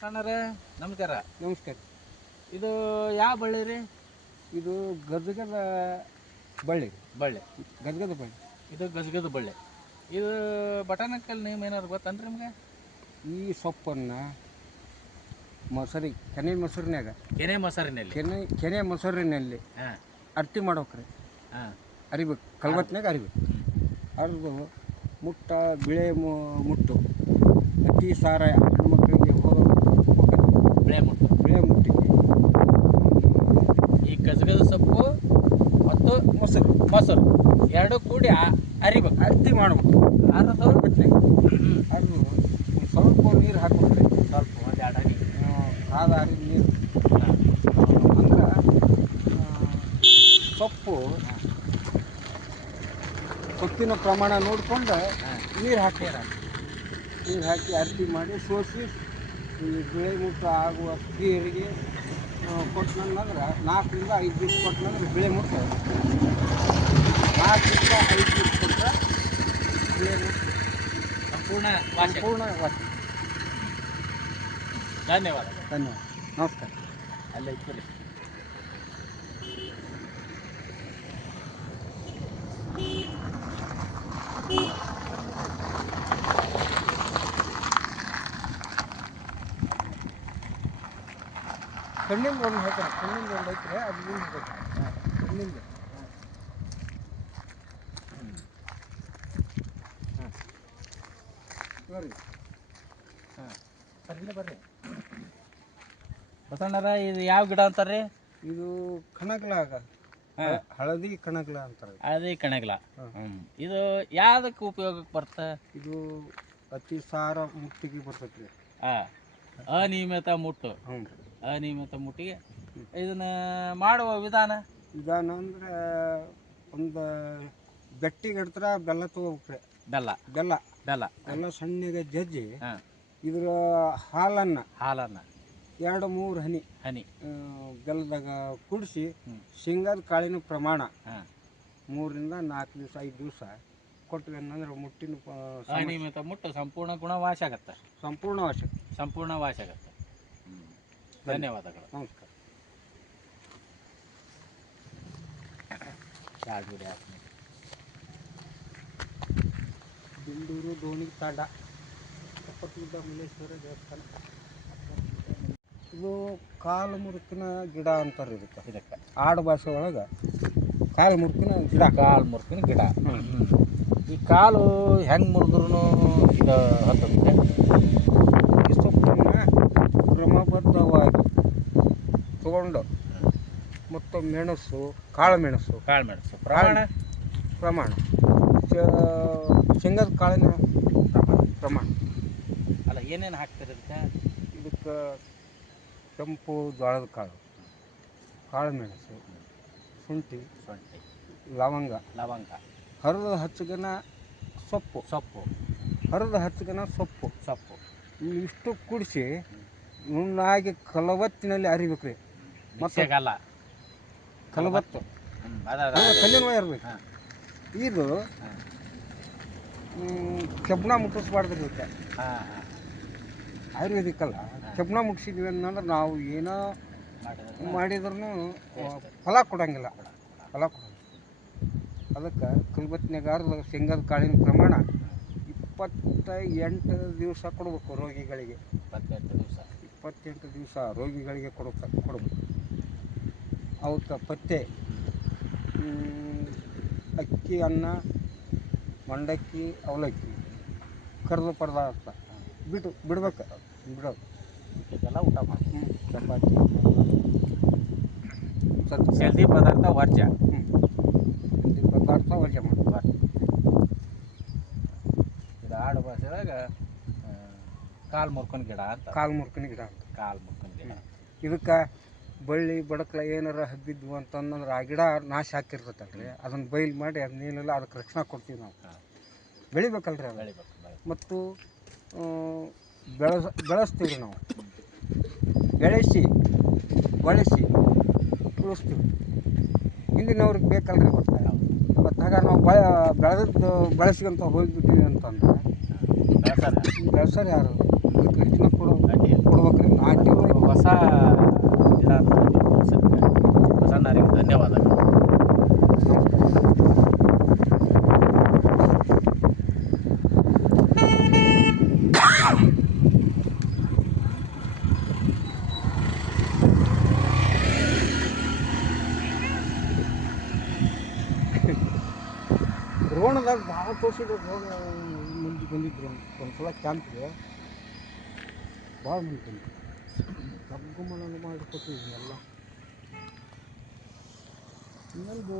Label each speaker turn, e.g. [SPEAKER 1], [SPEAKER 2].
[SPEAKER 1] ಸಣ್ಣರ ನಮಸ್ಕಾರ.
[SPEAKER 2] ನಮಸ್ಕಾರ.
[SPEAKER 1] ಇದು ಯಾವ ಬಳ್ಳಿ ರೀ?
[SPEAKER 2] ಇದು ಗದಗದ ಬಳ್ಳಿ.
[SPEAKER 1] ಬಳ್ಳಿ.
[SPEAKER 2] ಗದಗದ ಬಳ್ಳಿ.
[SPEAKER 1] ಇದು ಗಜಗದ ಬಳ್ಳಿ. ಇದು ಬಟಾಣಕ್ಕಲ್ಲಿ ನೀವು ಏನಾದ್ರು ಗೊತ್ತನ್ರಿ ನಿಮ್ಗೆ?
[SPEAKER 2] ಈ ಸೊಪ್ಪನ್ನು ಮೊಸರಿ ಕೆನೆ ಮೊಸರಿನಾಗ
[SPEAKER 1] ಕೆನೆ ಮೊಸರಿನಲ್ಲಿ.
[SPEAKER 2] ಕೆನೆ ಕೆನೆ ಮೊಸರಿನಲ್ಲಿ
[SPEAKER 1] ಹಾಂ.
[SPEAKER 2] ಅರ್ತಿ ಮಾಡ್ಬೇಕ್ರಿ
[SPEAKER 1] ಹಾಂ.
[SPEAKER 2] ಅರಿಬೇಕು. ಕಲ್ಬತ್ನಾಗ ಅರಿಬೇಕು. ಅರಿದು ಮುಟ್ಟ ಬಿಳೆ ಮುಟ್ಟು. ಅತಿ ಸಾರ
[SPEAKER 1] ಬೆಳೆ ಮುಟ್ಟಿ
[SPEAKER 2] ಬೆಳೆ ಮುಟ್ಟಿಗೆ
[SPEAKER 1] ಈ ಗಜಗದ ಸೊಪ್ಪು ಮತ್ತು
[SPEAKER 2] ಮೊಸರು.
[SPEAKER 1] ಮೊಸರು. ಎರಡು ಕೂಡಿ ಅರಿಬೇಕು.
[SPEAKER 2] ಅರ್ತಿ ಮಾಡ್ಬೇಕು.
[SPEAKER 1] ಅರ್ಧ
[SPEAKER 2] ಕಲ್ವತ್ನಾಗ ಅದು ಸ್ವಲ್ಪ ನೀರು ಹಾಕ್ಬೇಕ್ರಿ
[SPEAKER 1] ಸ್ವಲ್ಪ ಒಂದು ಎರಡು ಹನಿ
[SPEAKER 2] ಆದ ಅರಿದ ನೀರು. ಅಂದ್ರೆ ಸೊಪ್ಪು ಸೊಪ್ಪಿನ ಪ್ರಮಾಣ ನೋಡಿಕೊಂಡು ನೀರು ಹಾಕ್ಯಾರ ನೀರು ಹಾಕಿ ಅರ್ತಿ ಮಾಡಿ ಸೋಸಿ ಬೆಳೆ ಮುಟ್ಟು ಆಗುವ ಸ್ತ್ರೀಯರಿಗೆ ಕೊಟ್ಟನಂದ್ರೆ ನಾಲ್ಕರಿಂದ ಐದು ದಿವಸ ಕೊಟ್ಟನಂದ್ರೆ ಬೆಳೆ ಮುಟ್ಟು ನಾಲ್ಕರಿಂದ ಐದು ದಿವಸ ಕೊಟ್ಟರೆ ಬೆಳೆ ಮುಟ್ಟು
[SPEAKER 1] ಸಂಪೂರ್ಣ ವಾಸ
[SPEAKER 2] ಸಂಪೂರ್ಣ ವಾಸಿ
[SPEAKER 1] ಧನ್ಯವಾದ
[SPEAKER 2] ಧನ್ಯವಾದ ನಮಸ್ಕಾರ
[SPEAKER 1] ಅಲ್ಲೇ ಇತ್ತು
[SPEAKER 2] ಕಣ್ಣಿಂದ ಒಂದು ಹಾಕೋಣ ಕಣ್ಣಿಂದ ಒಂದು ಐತ್ರೆ ಅದು ಮುಂದೆ ಹಾಕೋಣ ಕಣ್ಣಿಂದ. ಬರ್ರಿ
[SPEAKER 1] ಬರ್ರಿ ಬರ್ರಿ. ಬಸಣ್ಣರ ಇದು ಯಾವ ಗಿಡ ಅಂತಾರ್ರಿ?
[SPEAKER 2] ಇದು ಕಣಕಲ
[SPEAKER 1] ಹಾ.
[SPEAKER 2] ಹಳದಿ ಕಣಕಲ ಅಂತಾರೆ. ಹಳದಿ
[SPEAKER 1] ಕಣಕಲ ಇದು ಯಾವ್ದಕ್ಕೆ ಉಪಯೋಗಕ್ಕೆ ಬರ್ತ
[SPEAKER 2] ಇದು ಅತಿ ಸಾರ ಮುಟ್ಟಿಗೆ ಬರ್ತೈತ್ರಿ.
[SPEAKER 1] ಆ ಅನಿಯಮಿತ ಮುಟ್ಟು.
[SPEAKER 2] ಹ್ಞೂ
[SPEAKER 1] ಅನಿಯಮಿತ ಮುಟ್ಟಿಗೆ ಇದನ್ನ ಮಾಡುವ ವಿಧಾನ?
[SPEAKER 2] ವಿಧಾನ ಅಂದ್ರೆ ಒಂದು ಗಟ್ಟಿಗೆ ಇಡ್ತಾರ ಬೆಲ್ಲ ತಗೋಬೇಕ್ರಿ.
[SPEAKER 1] ಬೆಲ್ಲ.
[SPEAKER 2] ಬೆಲ್ಲ.
[SPEAKER 1] ಬೆಲ್ಲ.
[SPEAKER 2] ಬೆಲ್ಲ ಸಣ್ಣಗೆ ಜಜ್ಜಿ ಇದ್ರ ಹಾಲನ್ನ
[SPEAKER 1] ಹಾಲನ್ನ.
[SPEAKER 2] ಎರಡು ಮೂರು ಹನಿ
[SPEAKER 1] ಹನಿ.
[SPEAKER 2] ಬೆಲ್ಲದಾಗ ಕುಡಿಸಿ. ಶೇಂಗಾದ ಕಾಳಿನ ಪ್ರಮಾಣ
[SPEAKER 1] ಮೂರಿಂದ
[SPEAKER 2] ಮೂರರಿಂದ ನಾಲ್ಕು ದಿವಸ ಐದು ದಿವಸ ಕೊಟ್ವಿ ಅಂದ್ರೆ ಮುಟ್ಟಿನ
[SPEAKER 1] ಅನಿಯಮಿತ ಮುಟ್ಟು ಸಂಪೂರ್ಣ ಗುಣ ವಾಸ ಆಗತ್ತೆ.
[SPEAKER 2] ಸಂಪೂರ್ಣ ವಾಶ
[SPEAKER 1] ಸಂಪೂರ್ಣ ವಾಸ ಆಗತ್ತೆ. ಧನ್ಯವಾದಗಳು.
[SPEAKER 2] ನಮಸ್ಕಾರ. ಬಿಂಡೂರು ದೋಣಿ ತಾಂಡ. ಕಪ್ಪತ್ತುಗುಡ್ಡ ಮಲ್ಲೇಶ್ವರ ದೇವಸ್ಥಾನ. ಇದು ಕಾಲು ಮುರುಕಿನ ಗಿಡ ಅಂತಾರೆ ಇದಕ್ಕೆ.
[SPEAKER 1] ಇದಕ್ಕೆ.
[SPEAKER 2] ಆಡು ಭಾಷೆ ಒಳಗೆ ಕಾಲು ಮುರುಕಿನ ಗಿಡ.
[SPEAKER 1] ಕಾಲು ಮುರುಕಿನ ಗಿಡ. ಈ ಕಾಲು ಹೆಂಗೆ ಮುರಿದ್ರು ಇದು ಹತ್ತುತ್ತೆ.
[SPEAKER 2] ಈ ಸೊಪ್ಪನ್ನು ಕ್ರಮಬದ್ಧವಾಗಿ ತಗೊಂಡು ಮತ್ತು ಮೆಣಸು ಕಾಳು ಮೆಣಸು.
[SPEAKER 1] ಕಾಳು ಮೆಣಸು. ಪ್ರಮಾಣ?
[SPEAKER 2] ಪ್ರಮಾಣ. ಶೇಂಗದ ಕಾಳಿನ ಪ್ರಮಾಣ.
[SPEAKER 1] ಅಲ್ಲ ಏನೇನು ಹಾಕ್ತಾರೆ ಅದಕ್ಕೆ?
[SPEAKER 2] ಇದಕ್ಕೆ ಕೆಂಪು ಜೋಳದ ಕಾಳು ಕಾಳು ಮೆಣಸು ಶುಂಠಿ
[SPEAKER 1] ಶುಂಠಿ.
[SPEAKER 2] ಲವಂಗ.
[SPEAKER 1] ಲವಂಗ.
[SPEAKER 2] ಹರಿದ ಹಚ್ಚಗನ ಸೊಪ್ಪು.
[SPEAKER 1] ಸೊಪ್ಪು.
[SPEAKER 2] ಹರಿದ ಹಚ್ಚಗನ ಸೊಪ್ಪು.
[SPEAKER 1] ಸೊಪ್ಪು.
[SPEAKER 2] ಇಷ್ಟು ಕುಡಿಸಿ ನುಣ್ಣಾಗಿ ಕಲವತ್ತಿನಲ್ಲಿ ಅರಿಬೇಕು ಹಂಗೆ
[SPEAKER 1] ಅದ.
[SPEAKER 2] ಕಲ್ಲಿನ ಇರ್ಬೇಕು.
[SPEAKER 1] ಹಾ.
[SPEAKER 2] ಇದು
[SPEAKER 1] ಹಾ.
[SPEAKER 2] ಕೆಬ್ಣ ಮುಟ್ಟಿಸ್ಬಾರ್ದು ಇದಕ್ಕೆ. ಆಯುರ್ವೇದಿಕ್ ಅಲ್ಲ ಕೆಬ್ಣ ಮುಟ್ಟಿಸಿದ್ವಿ ಅಂತಂದ್ರೆ ನಾವು ಏನೋ
[SPEAKER 1] ಮಾಡಿದ್ರೆ
[SPEAKER 2] ಫಲ ಕೊಡಂಗಿಲ್ಲ. ಫಲ ಕೊಡಂಗಿಲ್ಲ. ಅದಕ್ಕೆ ಕಲ್ಬತ್ತಿನಾಗ ಶೇಂಗದ ಶೇಂಗಾದ ಕಾಳಿನ ಪ್ರಮಾಣ ಇಪ್ಪತ್ತ ಎಂಟು ದಿವಸ ಕೊಡ್ಬೇಕು ರೋಗಿಗಳಿಗೆ.
[SPEAKER 1] ಇಪ್ಪತ್ತೆಂಟು ದಿವಸ.
[SPEAKER 2] ಇಪ್ಪತ್ತೆಂಟು ದಿವಸ ರೋಗಿಗಳಿಗೆ ಕೊಡಬೇಕು ಕೊಡ್ಬೇಕು. ಅವಕ್ಕೆ ಪತ್ತೆ. ಅಕ್ಕಿ ಅನ್ನ ಮಂಡಕ್ಕಿ ಅವಲಕ್ಕಿ. ಕರ್ದು ಪದಾರ್ಥ ಬಿಟ್ಟು ಬಿಡ್ಬೇಕು. ಬಿಡೋದು
[SPEAKER 1] ಇದೆಲ್ಲ ಊಟ ಮಾಡಿ.
[SPEAKER 2] ಹ್ಞೂ ಚಪಾತಿ.
[SPEAKER 1] ಜಲ್ದಿ ಪದಾರ್ಥ ವರ್ಜ
[SPEAKER 2] ಹ್ಞೂ ಈ ಪದಾರ್ಥ ವಜೆ ಮಾಡೋದು
[SPEAKER 1] ಇದು ಆಡು ಭಾಷೆದಾಗ ಕಾಲು ಮುರ್ಕೊಂಡು ಗಿಡ ಅಂತ.
[SPEAKER 2] ಕಾಲು ಮುರ್ಕೊಂಡು ಗಿಡ ಅಂತ.
[SPEAKER 1] ಕಾಲು ಮುರ್ಕೊಂಡು ಗಿಡ.
[SPEAKER 2] ಇದಕ್ಕೆ ಬಳ್ಳಿ ಬಡಕ್ಲ ಏನಾರ ಹಬ್ಬಿದ್ವು ಅಂತಂದ್ರೆ ಆ ಗಿಡ ನಾಶ ಹಾಕಿರ್ತೈತಲ್ರಿ. ಅದನ್ನು ಬೈಲ್ ಮಾಡಿ ಅದನ್ನೇನಿಲ್ಲ ಅದಕ್ಕೆ ರಕ್ಷಣೆ ಕೊಡ್ತೀವಿ ನಾವು. ಬೆಳಿಬೇಕಲ್ರಿ ಅದು.
[SPEAKER 1] ಬೆಳಿಬೇಕು
[SPEAKER 2] ಮತ್ತು ಬೆಳೆಸ ಬೆಳೆಸ್ತೀವಿ ನಾವು. ಬೆಳೆಸಿ ಬಳಸಿ ಉಳಿಸ್ತೀವಿ. ಹಿಂದಿನವ್ರಿಗೆ ಬೇಕಲ್ರಿ ಗೊತ್ತ? ಮತ್ತು ಹಾಗಾದ್ರೆ ನಾವು ಬಳ ಬೆಳೆದದ್ದು ಬಳಸ್ಕೊಂತ ಹೋಗ್ಬಿಟ್ಟಿವಿ ಅಂತಂದ್ರೆ
[SPEAKER 1] ಬೆಳ್ಸಾರ
[SPEAKER 2] ಬೆಳೆಸೋರು ಯಾರು? ಅದಕ್ಕೆ ಹೆಚ್ಚಿನ ಕೊಡೋ ರೋಣದಾಗ ಭಾಳ ತೋರಿಸಿದ್ರು ದ್ರೋಣ ಮಂದಿ ಬಂದಿದ್ರು ಒಂದು ಸಲ ಕ್ಯಾಂಪ್ಗೆ ಭಾಳ ಮಂದಿ ಬಂದಿದ್ರು ಕಬ್ಬು ಮಾಡಿಕೊಟ್ಟಿದ್ವಿ ಎಲ್ಲ. ಇನ್ನೊಂದು